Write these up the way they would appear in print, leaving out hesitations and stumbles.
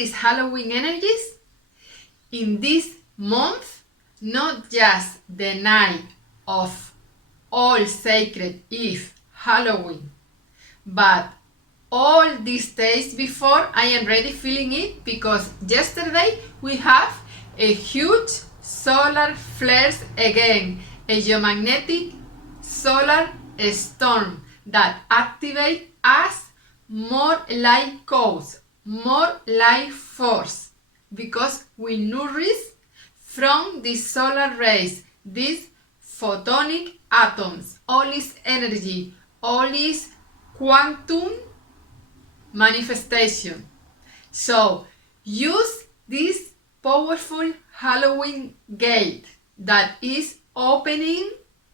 these Halloween energies in this month, not just the night of All Sacred Eve, Halloween, but all these days before. I am already feeling it because yesterday we have a huge solar flares again, a geomagnetic solar storm that activates us more like cause, more like force, because we nourish from these solar rays, these photonic atoms, all is energy, all is quantum manifestation. So use this powerful Halloween gate that is opening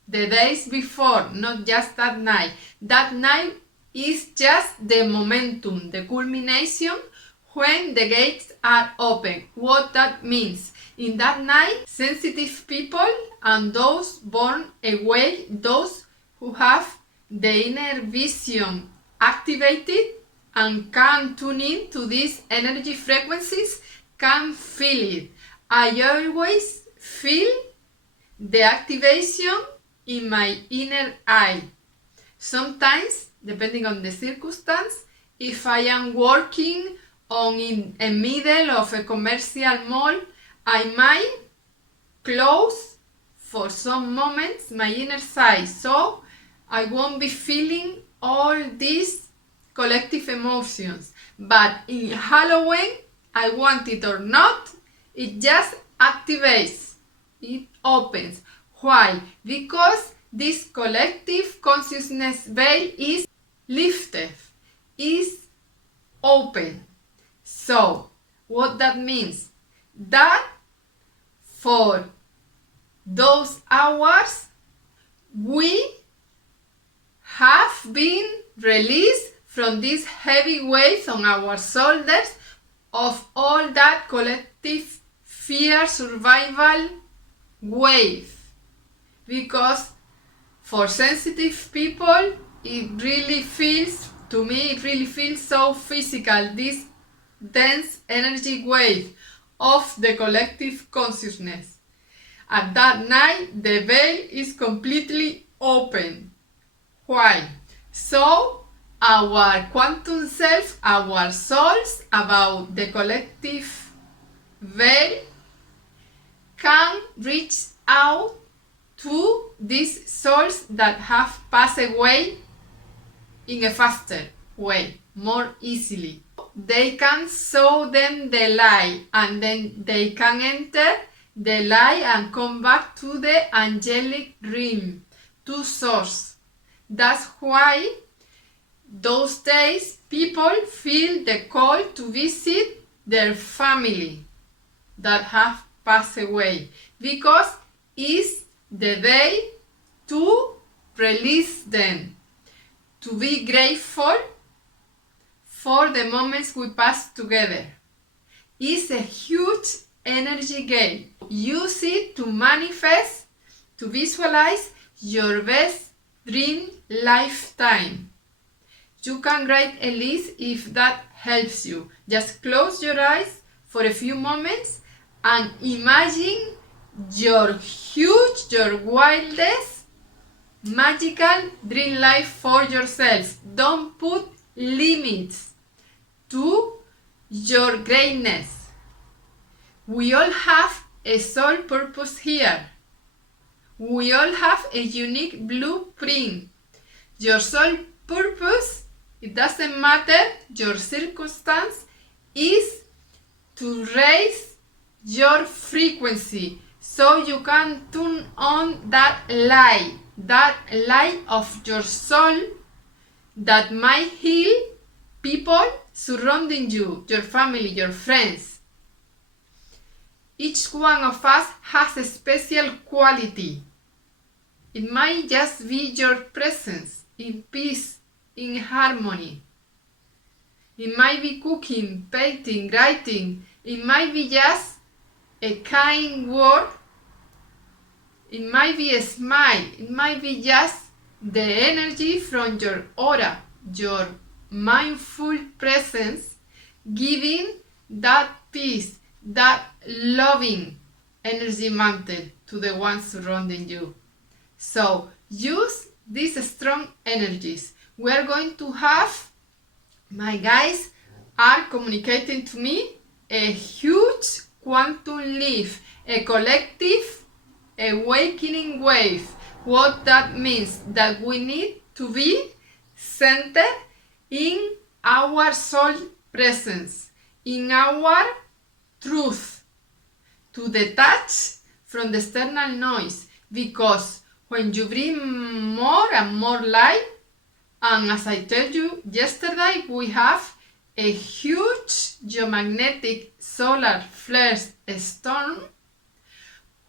the days before, not just that night. That night is just the momentum, the culmination when the gates are open. What that means? In that night, sensitive people and those born awake, those who have the inner vision activated and can tune in to these energy frequencies, can feel it. I always feel the activation in my inner eye. Sometimes, depending on the circumstance, if I am working in a middle of a commercial mall, I might close for some moments my inner side, so I won't be feeling all these collective emotions. But in Halloween, I want it or not, it just activates, it opens. Why? Because this collective consciousness veil is lifted, is open. So, what that means? That for those hours, we have been released from this heavy weight on our shoulders of all that collective fear survival wave. Because for sensitive people, it really feels, to me, it really feels so physical, this dense energy wave of the collective consciousness. At that night, the veil is completely open. Why? So, our quantum self, our souls, about the collective veil, can reach out to these souls that have passed away in a faster way, more easily. They can show them the light, and then they can enter the light and come back to the angelic realm, to source. That's why those days people feel the call to visit their family that have passed away, because it's the day to release them, to be grateful for the moments we pass together. It's a huge energy game. Use it to manifest, to visualize your best dream lifetime. You can write a list if that helps you. Just close your eyes for a few moments and imagine your huge, your wildest, magical dream life for yourself. Don't put limits to your greatness. We all have a soul purpose here. We all have a unique blueprint. Your soul purpose, it doesn't matter your circumstance, is to raise your frequency so you can turn on that light of your soul that might heal people surrounding you, your family, your friends. Each one of us has a special quality. It might just be your presence in peace, in harmony. It might be cooking, painting, writing. It might be just a kind word. It might be a smile. It might be just the energy from your aura, your mindful presence, giving that peace, that loving energy mantle to the ones surrounding you. So use these strong energies. We are going to have, my guides are communicating to me, a huge quantum leap, a collective awakening wave. What that means, that we need to be centered in our soul presence, in our truth, to detach from the external noise, because when you bring more and more light, and as I told you yesterday, we have a huge geomagnetic solar flare storm.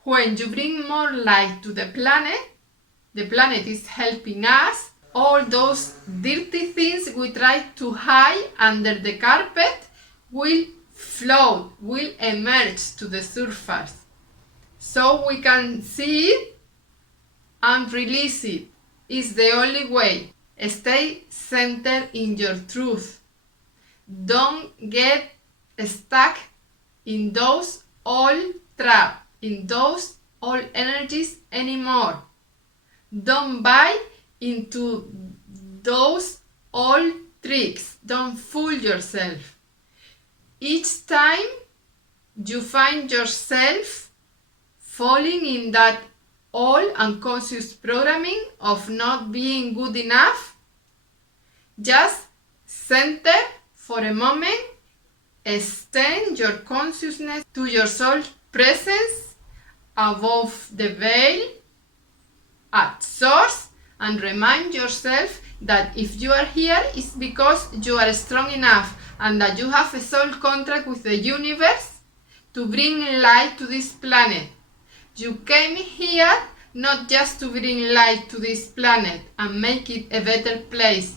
When you bring more light to the planet is helping us. All those dirty things we try to hide under the carpet will float, will emerge to the surface. So we can see it and release it. It's the only way. Stay centered in your truth. Don't get stuck in those old traps, in those old energies anymore. Don't buy into those old tricks. Don't fool yourself. Each time you find yourself falling in that old unconscious programming of not being good enough, just center for a moment, extend your consciousness to your soul presence above the veil at source, and remind yourself that if you are here, it's because you are strong enough and that you have a soul contract with the universe to bring light to this planet. You came here not just to bring light to this planet and make it a better place,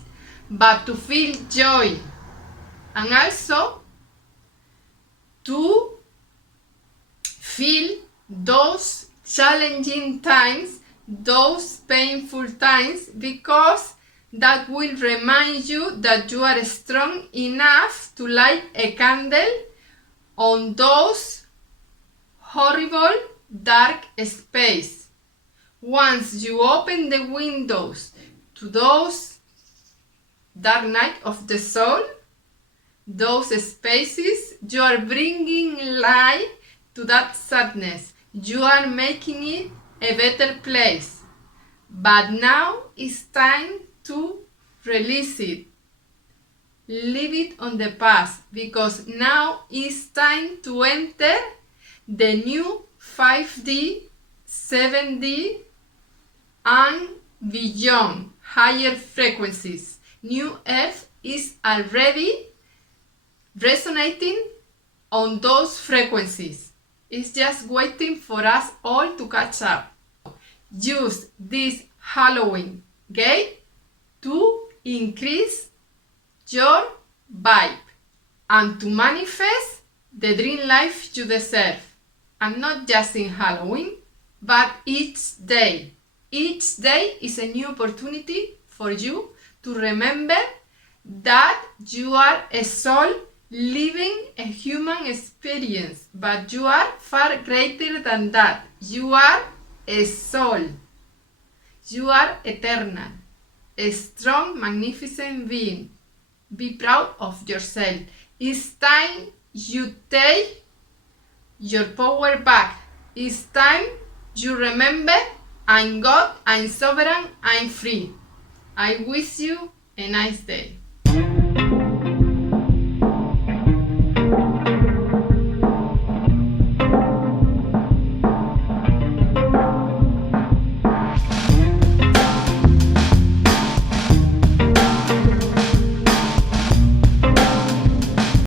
but to feel joy, and also to feel those challenging times, those painful times, because that will remind you that you are strong enough to light a candle on those horrible dark space. Once you open the windows to those dark night of the soul, those spaces, you are bringing light to that sadness. You are making it a better place. But now it's time to release it. Leave it on the past, because now it's time to enter the new 5D, 7D, and beyond higher frequencies. New Earth is already resonating on those frequencies. It's just waiting for us all to catch up. Use this Halloween gate to increase your vibe and to manifest the dream life you deserve. And not just in Halloween, but each day. Each day is a new opportunity for you to remember that you are a soul living a human experience, but you are far greater than that. You are a soul. You are eternal, a strong, magnificent being. Be proud of yourself. It's time you take your power back. It's time you remember, I'm God, I'm sovereign, I'm free. I wish you a nice day.